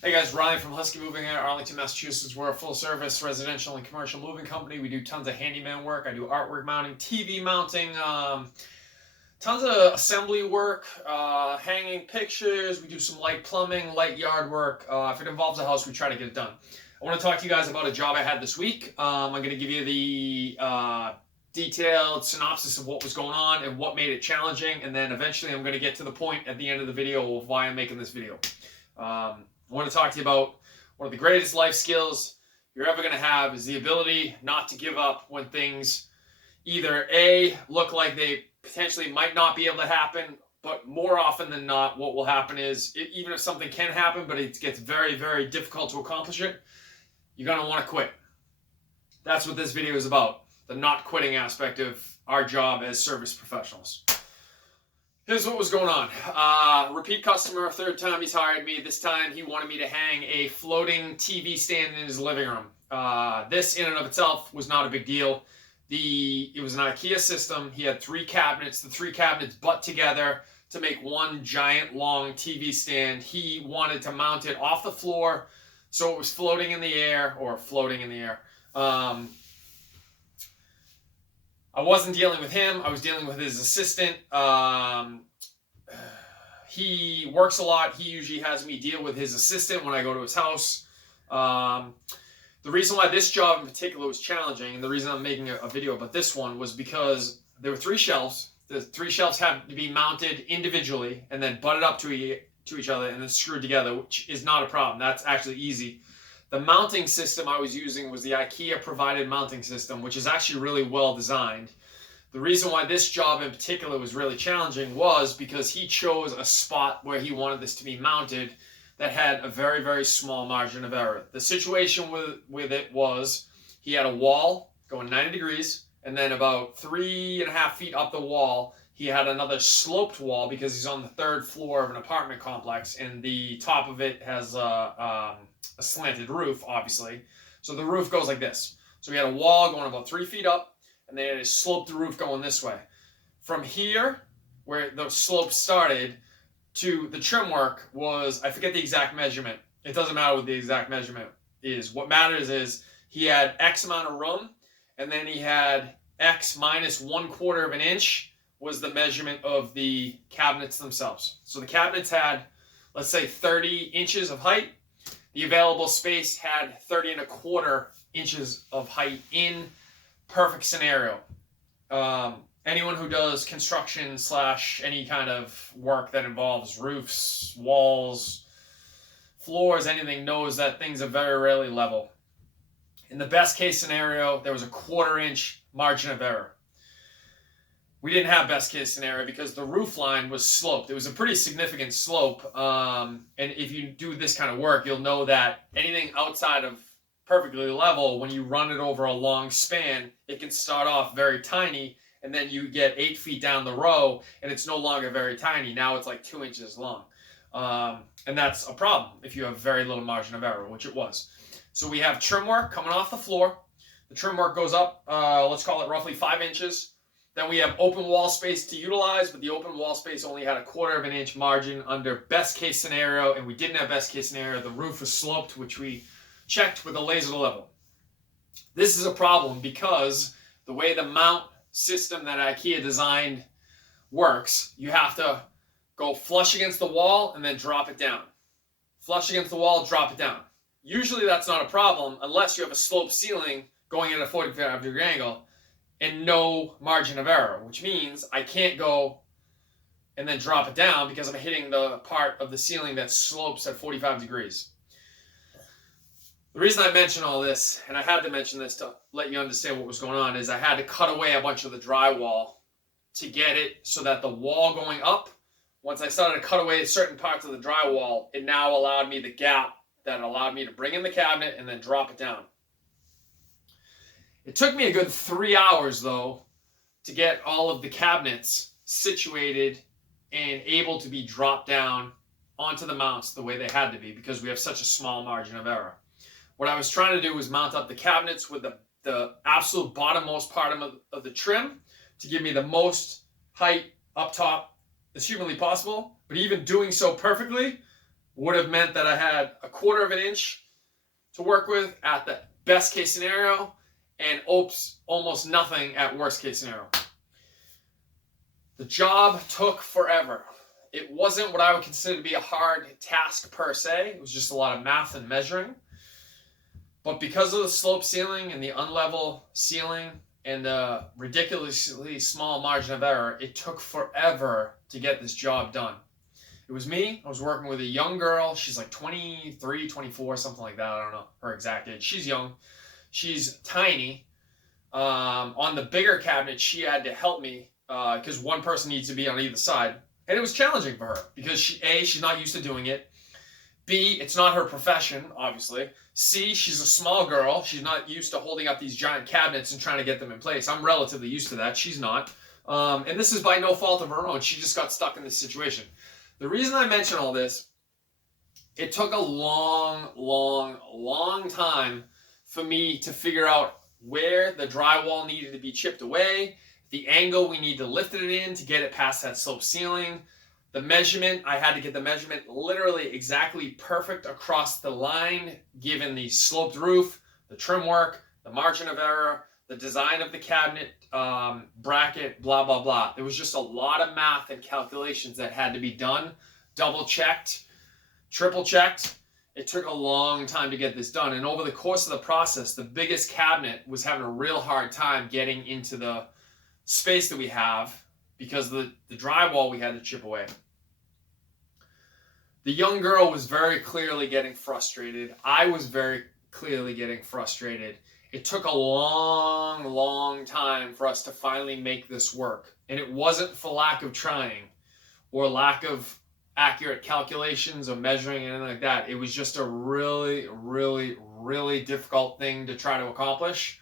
Hey guys, Ryan from Husky Moving here, Arlington, Massachusetts. We're a full-service residential and commercial moving company. We do tons of handyman work. I do artwork mounting, TV mounting, tons of assembly work, hanging pictures. We do some light plumbing, light yard work. If it involves a house, we try to get it done. I want to talk to you guys about a job I had this week. I'm going to give you the detailed synopsis of what was going on and what made it challenging, and then eventually I'm going to get to the point at the end of the video of why I'm making this video. I want to talk to you about one of the greatest life skills you're ever going to have is the ability not to give up when things either A, look like they potentially might not be able to happen, but more often than not, what will happen is, even if something can happen, but it gets very, very difficult to accomplish it, you're going to want to quit. That's what this video is about, the not quitting aspect of our job as service professionals. Here's what was going on. Repeat customer, third time he's hired me. This time he wanted me to hang a floating TV stand in his living room. This in and of itself was not a big deal. It was an IKEA system. He had 3 cabinets. The 3 cabinets butt together to make one giant long TV stand. He wanted to mount it off the floor so it was floating in the air, I wasn't dealing with him. I was dealing with his assistant. He works a lot. He usually has me deal with his assistant when I go to his house. The reason why this job in particular was challenging, and the reason I'm making a video about this one, was because there were 3 shelves. The 3 shelves had to be mounted individually and then butted up to each other and then screwed together, which is not a problem. That's actually easy. The mounting system I was using was the IKEA provided mounting system, which is actually really well designed. The reason why this job in particular was really challenging was because he chose a spot where he wanted this to be mounted that had a very, very small margin of error. The situation with it was he had a wall going 90 degrees, and then about 3.5 feet up the wall, he had another sloped wall because he's on the 3rd floor of an apartment complex, and the top of it has a slanted roof, obviously. So the roof goes like this. So he had a wall going about 3 feet up, and they had a sloped roof going this way. From here, where the slope started, to the trim work was, I forget the exact measurement. It doesn't matter what the exact measurement is. What matters is he had X amount of room, and then he had X minus 1/4 of an inch was the measurement of the cabinets themselves. So the cabinets had, let's say, 30 inches of height. The available space had 30.25 inches of height in perfect scenario. Anyone who does construction / any kind of work that involves roofs, walls, floors, anything knows that things are very rarely level. In the best case scenario, there was a 1/4 inch margin of error. We didn't have best case scenario because the roof line was sloped. It was a pretty significant slope. And if you do this kind of work, you'll know that anything outside of perfectly level, when you run it over a long span, it can start off very tiny, and then you get 8 feet down the row, and it's no longer very tiny. Now it's like 2 inches long. And that's a problem if you have very little margin of error, which it was. So we have trim work coming off the floor. The trim work goes up, let's call it roughly 5 inches. Then we have open wall space to utilize, but the open wall space only had a 1/4 of an inch margin under best case scenario, and we didn't have best case scenario. The roof was sloped, which we checked with a laser level. This is a problem because the way the mount system that IKEA designed works, you have to go flush against the wall and then drop it down. Flush against the wall, drop it down. Usually that's not a problem unless you have a sloped ceiling going at a 45-degree angle and no margin of error, which means I can't go and then drop it down because I'm hitting the part of the ceiling that slopes at 45 degrees. The reason I mention all this, and I had to mention this to let you understand what was going on, is I had to cut away a bunch of the drywall to get it so that the wall going up, once I started to cut away certain parts of the drywall, it now allowed me the gap that allowed me to bring in the cabinet and then drop it down. It took me a good 3 hours, though, to get all of the cabinets situated and able to be dropped down onto the mounts the way they had to be because we have such a small margin of error. What I was trying to do was mount up the cabinets with the absolute bottommost part of the trim to give me the most height up top as humanly possible. But even doing so perfectly would have meant that I had a 1/4 of an inch to work with at the best case scenario, and almost nothing at worst case scenario. The job took forever. It wasn't what I would consider to be a hard task per se. It was just a lot of math and measuring. But because of the slope ceiling and the unlevel ceiling and the ridiculously small margin of error, it took forever to get this job done. It was me. I was working with a young girl. She's like 23, 24, something like that. I don't know her exact age. She's young. She's tiny. On the bigger cabinet, she had to help me because one person needs to be on either side. And it was challenging for her because she's not used to doing it. B, it's not her profession, obviously. C, she's a small girl. She's not used to holding up these giant cabinets and trying to get them in place. I'm relatively used to that. She's not. And this is by no fault of her own. She just got stuck in this situation. The reason I mention all this, it took a long time for me to figure out where the drywall needed to be chipped away, the angle we need to lift it in to get it past that slope ceiling, the measurement. I had to get the measurement literally exactly perfect across the line, given the sloped roof, the trim work, the margin of error, the design of the cabinet bracket, blah, blah, blah. There was just a lot of math and calculations that had to be done, double-checked, triple-checked. It took a long time to get this done. And over the course of the process, the biggest cabinet was having a real hard time getting into the space that we have because the drywall we had to chip away. The young girl was very clearly getting frustrated. I was very clearly getting frustrated. It took a long time for us to finally make this work. And it wasn't for lack of trying or lack of accurate calculations or measuring and anything like that. It was just a really difficult thing to try to accomplish.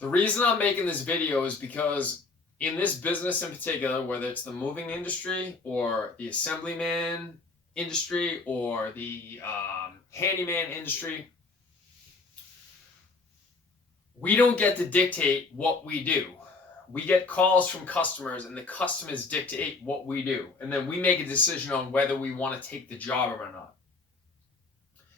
The reason I'm making this video is because in this business in particular, whether it's the moving industry or the assemblyman industry or the handyman industry, we don't get to dictate what we do. We get calls from customers and the customers dictate what we do. And then we make a decision on whether we want to take the job or not.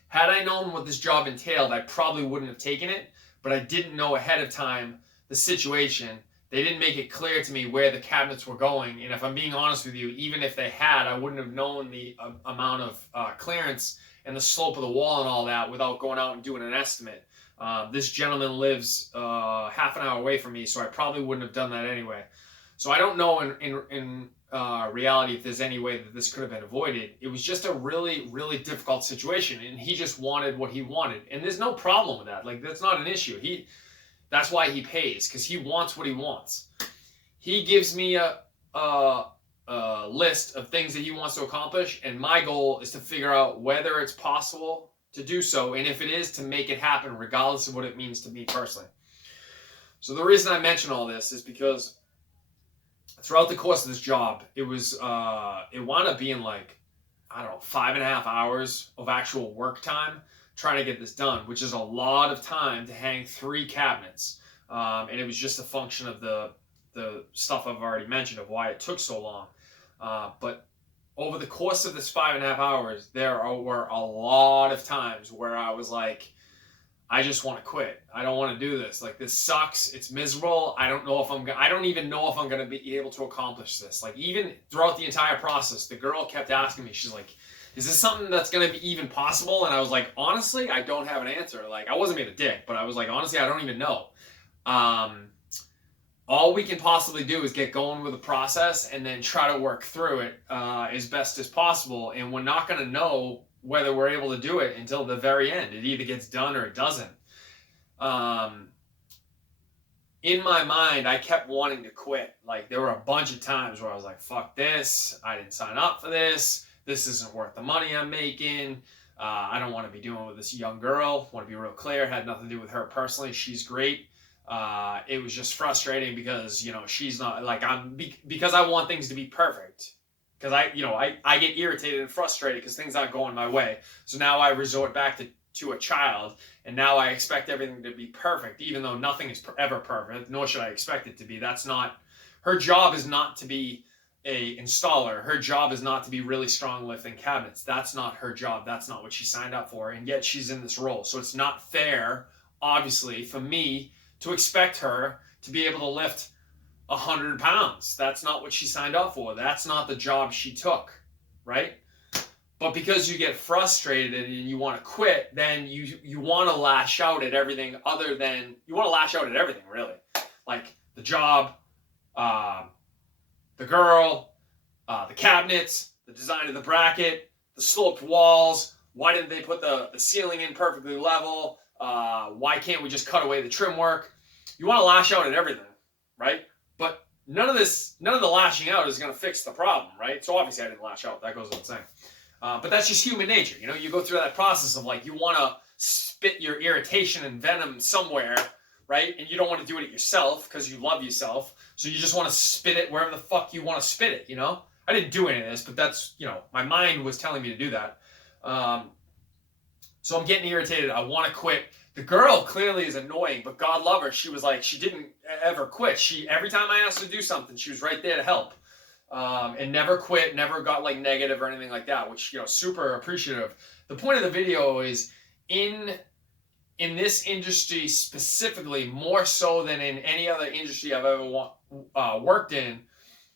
Had I known what this job entailed, I probably wouldn't have taken it, but I didn't know ahead of time the situation. They didn't make it clear to me where the cabinets were going. And if I'm being honest with you, even if they had, I wouldn't have known the amount of clearance and the slope of the wall and all that without going out and doing an estimate. This gentleman lives half an hour away from me, so I probably wouldn't have done that anyway. So I don't know in reality if there's any way that this could have been avoided. It was just a really difficult situation, and he just wanted what he wanted. And there's no problem with that. Like, that's not an issue. That's why he pays, because he wants what he wants. He gives me a list of things that he wants to accomplish, and my goal is to figure out whether it's possible to do so, and if it is, to make it happen regardless of what it means to me personally. So the reason I mention all this is because throughout the course of this job, it wound up being like, I don't know, 5.5 hours of actual work time trying to get this done, which is a lot of time to hang 3 cabinets. And it was just a function of the stuff I've already mentioned of why it took so long. But over the course of this 5.5 hours, there were a lot of times where I was like, I just want to quit. I don't want to do this. Like, this sucks. It's miserable. I don't even know if I'm going to be able to accomplish this. Like, even throughout the entire process, the girl kept asking me, she's like, is this something that's going to be even possible? And I was like, honestly, I don't have an answer. Like, I wasn't being a dick, but I was like, honestly, I don't even know. All we can possibly do is get going with the process and then try to work through it as best as possible. And we're not going to know whether we're able to do it until the very end. It either gets done or it doesn't. In my mind, I kept wanting to quit. Like, there were a bunch of times where I was like, fuck this. I didn't sign up for this. This isn't worth the money I'm making. I don't want to be doing with this young girl. I want to be real clear. It had nothing to do with her personally. She's great. It was just frustrating because, she's not like because I want things to be perfect. Because I get irritated and frustrated because things aren't going my way. So now I resort back to a child, and now I expect everything to be perfect, even though nothing is ever perfect, nor should I expect it to be. That's not her job. Is not to be a installer. Her job is not to be really strong lifting cabinets. That's not her job. That's not what she signed up for. And yet she's in this role. So it's not fair, obviously, for me to expect her to be able to lift 100 pounds. That's not what she signed up for. That's not the job she took, right? But because you get frustrated and you want to quit, then you want to lash out at everything other than, you want to lash out at everything, really. Like the job, the girl, the cabinets, the design of the bracket, the sloped walls. Why didn't they put the ceiling in perfectly level? Why can't we just cut away the trim work? You want to lash out at everything, right? But none of the lashing out is going to fix the problem, right? So obviously I didn't lash out. That goes without saying. But that's just human nature. You know, you go through that process of like, you want to spit your irritation and venom somewhere, right? And you don't want to do it yourself because you love yourself. So you just want to spit it wherever the fuck you want to spit it, you know? I didn't do any of this, but that's, you know, my mind was telling me to do that. So I'm getting irritated. I want to quit. The girl clearly is annoying, but God love her. She was like, she didn't ever quit. Every time I asked her to do something, she was right there to help. And never quit, never got like negative or anything like that, which, you know, super appreciative. The point of the video is in this industry specifically, more so than in any other industry I've ever worked in,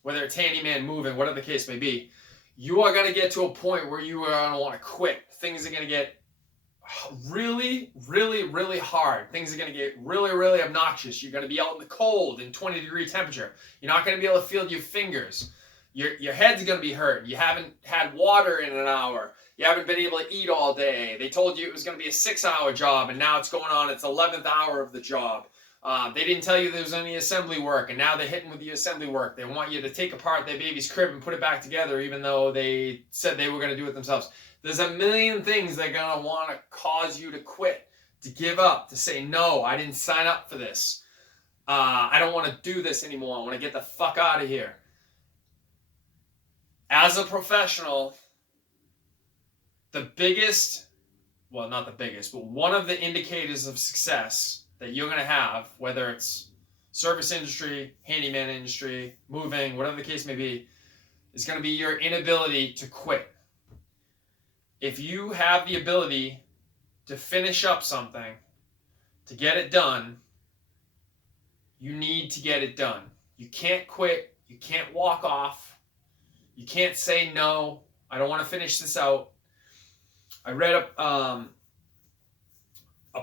whether it's handyman, moving, whatever the case may be, you are going to get to a point where you are going to want to quit. Things are going to get really, really, really hard. Things are going to get really, really obnoxious. You're going to be out in the cold in 20-degree temperature. You're not going to be able to feel your fingers. Your head's going to be hurt. You haven't had water in an hour. You haven't been able to eat all day. They told you it was going to be a 6-hour job, and now it's going on its 11th hour of the job. They didn't tell you there was any assembly work, and now they're hitting with the assembly work. They want you to take apart their baby's crib and put it back together, even though they said they were going to do it themselves. There's a million things they're going to want to cause you to quit, to give up, to say, no, I didn't sign up for this. I don't want to do this anymore. I want to get the fuck out of here. As a professional, the biggest, well, not the biggest, but one of the indicators of success that you're going to have, whether it's service industry, handyman industry, moving, whatever the case may be, is going to be your inability to quit. If you have the ability to finish up something, to get it done, you need to get it done. You can't quit. You can't walk off. You can't say, no, I don't want to finish this out. I read a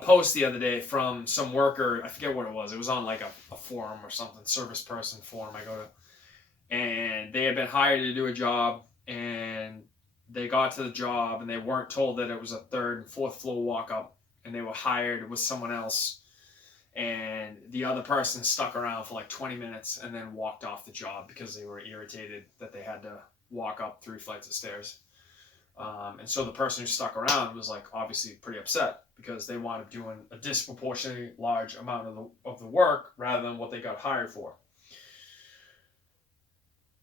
post the other day from some worker. I forget what it was. It was on like a forum or something, service person forum I go to. And they had been hired to do a job, and they got to the job, and they weren't told that it was a 3rd and 4th floor walk up, and they were hired with someone else. And the other person stuck around for like 20 minutes and then walked off the job because they were irritated that they had to walk up 3 flights of stairs. And so the person who stuck around was like obviously pretty upset because they wound up doing a disproportionately large amount of the work rather than what they got hired for.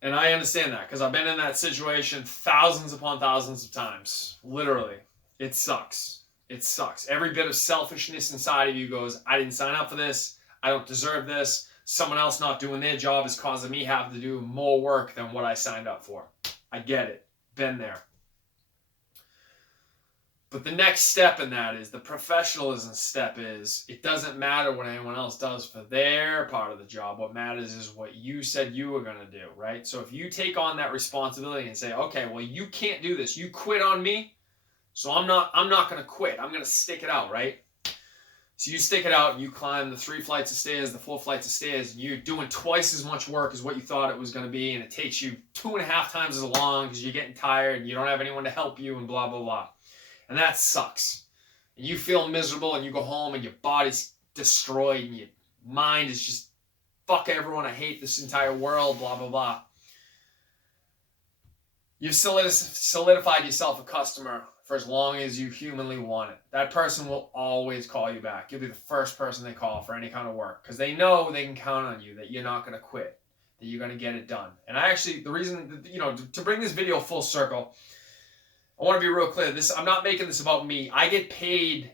And I understand that because I've been in that situation thousands upon thousands of times. Literally. It sucks. It sucks. Every bit of selfishness inside of you goes, I didn't sign up for this. I don't deserve this. Someone else not doing their job is causing me having to do more work than what I signed up for. I get it. Been there. But the next step in that is the professionalism step is it doesn't matter what anyone else does for their part of the job. What matters is what you said you were going to do, right? So if you take on that responsibility and say, okay, well, you can't do this. You quit on me. So I'm not going to quit. I'm going to stick it out, right? So you stick it out and you climb the 3 flights of stairs, the 4 flights of stairs, and you're doing twice as much work as what you thought it was going to be, and it takes you 2.5 times as long because you're getting tired and you don't have anyone to help you and blah, blah, blah. And that sucks. And you feel miserable and you go home and your body's destroyed and your mind is just, fuck everyone, I hate this entire world, blah, blah, blah. You've solidified yourself a customer for as long as you humanly want it. That person will always call you back. You'll be the first person they call for any kind of work because they know they can count on you, that you're not going to quit, that you're going to get it done. And I actually, the reason, to bring this video full circle, I want to be real clear. I'm not making this about me. I get paid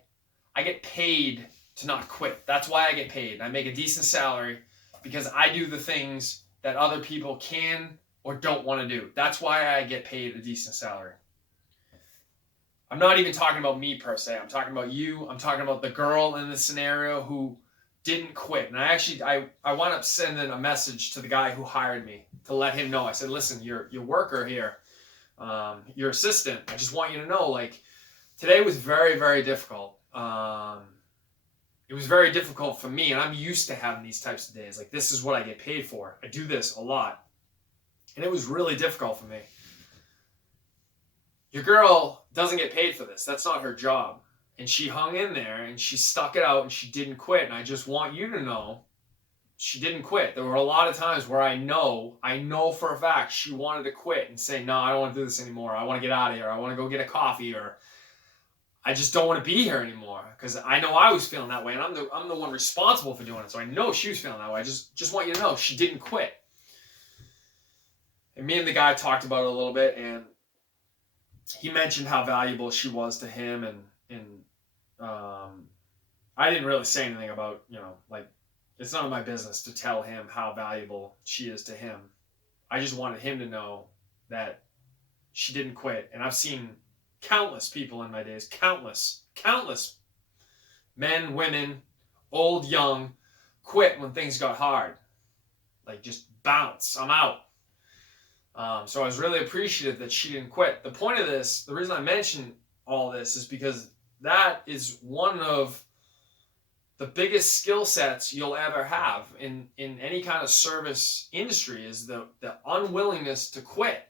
to not quit. That's why I get paid. I make a decent salary because I do the things that other people can or don't want to do. That's why I get paid a decent salary. I'm not even talking about me per se. I'm talking about you. I'm talking about the girl in this scenario who didn't quit. And I wound up sending a message to the guy who hired me to let him know. I said, listen, your worker here, your assistant, I just want you to know, like, today was very, very difficult. It was very difficult for me, and I'm used to having these types of days. Like, this is what I get paid for. I do this a lot. And it was really difficult for me. Your girl doesn't get paid for this. That's not her job. And she hung in there, and she stuck it out, and she didn't quit. And I just want you to know she didn't quit. There were a lot of times where I know for a fact she wanted to quit and say, no, I don't want to do this anymore. I want to get out of here. I want to go get a coffee, or I just don't want to be here anymore. Because I know I was feeling that way, and I'm the one responsible for doing it. So I know she was feeling that way. I just want you to know she didn't quit. And me and the guy talked about it a little bit, and he mentioned how valuable she was to him, and I didn't really say anything about, like, it's none of my business to tell him how valuable she is to him. I just wanted him to know that she didn't quit. And I've seen countless people in my days, countless men, women, old, young, quit when things got hard. Like, just bounce, I'm out. So I was really appreciative that she didn't quit. The point of this, the reason I mention all this is because that is one of the biggest skill sets you'll ever have in any kind of service industry, is the unwillingness to quit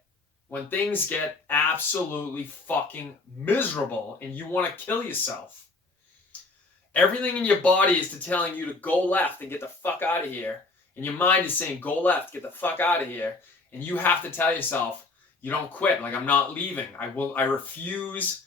when things get absolutely fucking miserable and you want to kill yourself. Everything in your body is telling you to go left and get the fuck out of here. And your mind is saying, go left, get the fuck out of here. And you have to tell yourself, you don't quit. Like, I'm not leaving. I refuse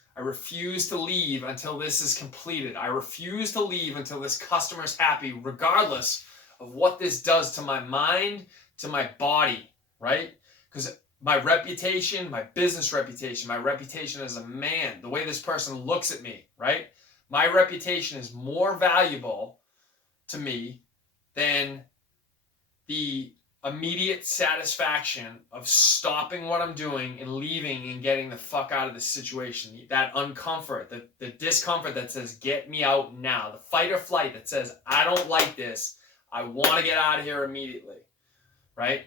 to leave until this is completed. I refuse to leave until this customer's happy, regardless of what this does to my mind, to my body, right? Because my reputation, my business reputation, my reputation as a man, the way this person looks at me, right? My reputation is more valuable to me than the immediate satisfaction of stopping what I'm doing and leaving and getting the fuck out of the situation. That uncomfort, the discomfort that says, get me out now. The fight or flight that says, I don't like this. I want to get out of here immediately, right?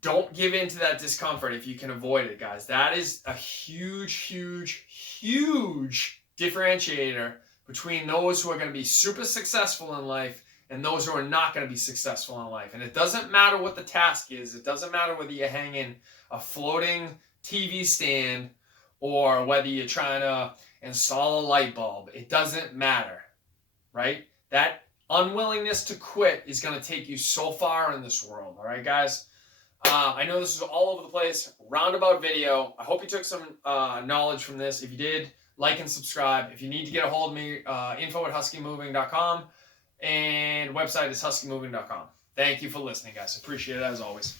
Don't give in to that discomfort if you can avoid it, guys. That is a huge, huge, huge differentiator between those who are going to be super successful in life and those who are not going to be successful in life. And it doesn't matter what the task is. It doesn't matter whether you're hanging a floating TV stand or whether you're trying to install a light bulb. It doesn't matter, right? That unwillingness to quit is going to take you so far in this world, all right, guys? I know this is all over the place, roundabout video. I hope you took some knowledge from this. If you did, like and subscribe. If you need to get a hold of me, info@huskymoving.com. And website is huskymoving.com. Thank you for listening, guys. Appreciate it as always.